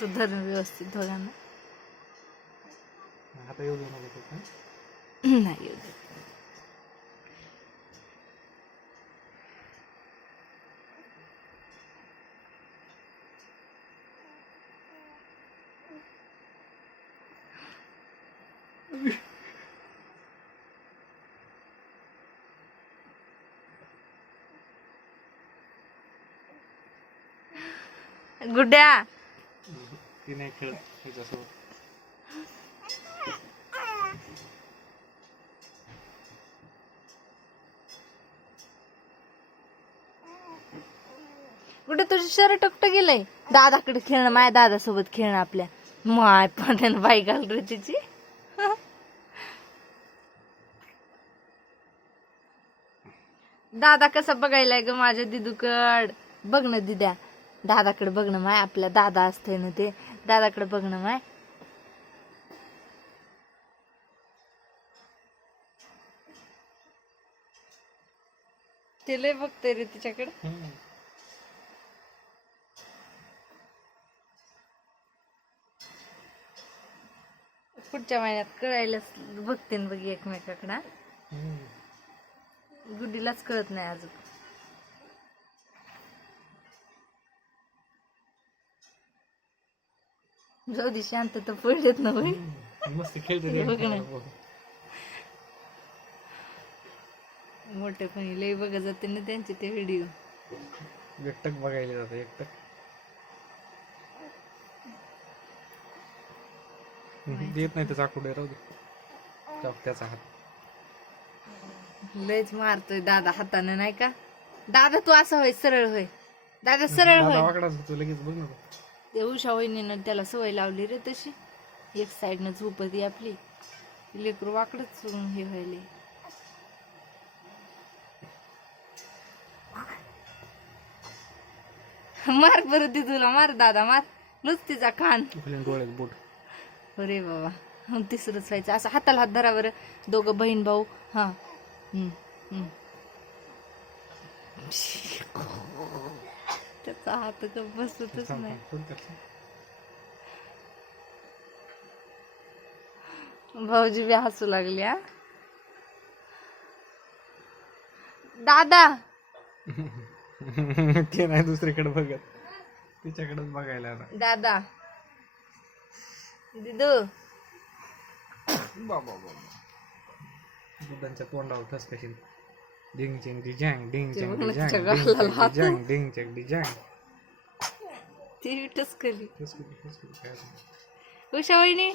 तू धरून व्यवस्थित दोघांना. आता येऊ देऊ नको का? नाही येऊ दे. गुड्या ती नाही खेळत त्याच्यासोबत. गुड्या तुझं शर्ट टकटं गेलंय. दादाकडे खेळणं, माझ्या दादासोबत खेळणं आपल्या. माय पण बाई घाल रे तिची. दादा कसा बघायलाय ग माझ्या दिदूकड. बघ ना दिद्या, दादाकडे बघणं माय. आपल्या दादा असतंय ना ते, दादाकडे बघणं माय. ते लय बघतोय रे तिच्याकडे. पुढच्या महिन्यात कळायलाच बघते ना बघ एकमेकाकडं. गुड्डीलाच कळत नाही अजून. जाऊ दे, शांत तर पडलेत ना होय. मस्त खेळतो बघ ना, मोठेपणी लय बघत जाते ना त्यांचे ते व्हिडिओ. एकटक बघायला जातं एकटक. देत नाही तर चाकू राहू दे. चाकू त्याचा हात. लयच मारतोय दादा हाताने नाही का. दादा तू असं होय, सरळ होय. दादा सरळ होय. वाकडाच होतो लगेच. बघ ना ते उषा वहिनीनं त्याला सवय लावली रे तशी. एक साईडनं झोपती आपली, लेकरू वाकडच हे व्हायले. मार बरं दिदूला, मार दादा मार. नुसतीचा कान. डोळ्यात बोट. अरे बाबा, मग तिसरंच व्हायचं. असं हाताला हात धरा बरं, दोघं बहीण भाऊ. हा त्याचा हात बसतच नाही. भाऊजी बी हसू लागली. हा दादा ते नाही दुसरीकडे बघत, तिच्याकडेच बघायला. दादा दिदू बाबा बुद्धांच्या तोंडावर ठस कशी. डिंग चिंग डिजँग डिंग चिंग डिजँग डिंग चिंग डिजँग. ती टसकली. काय उषा वहिनी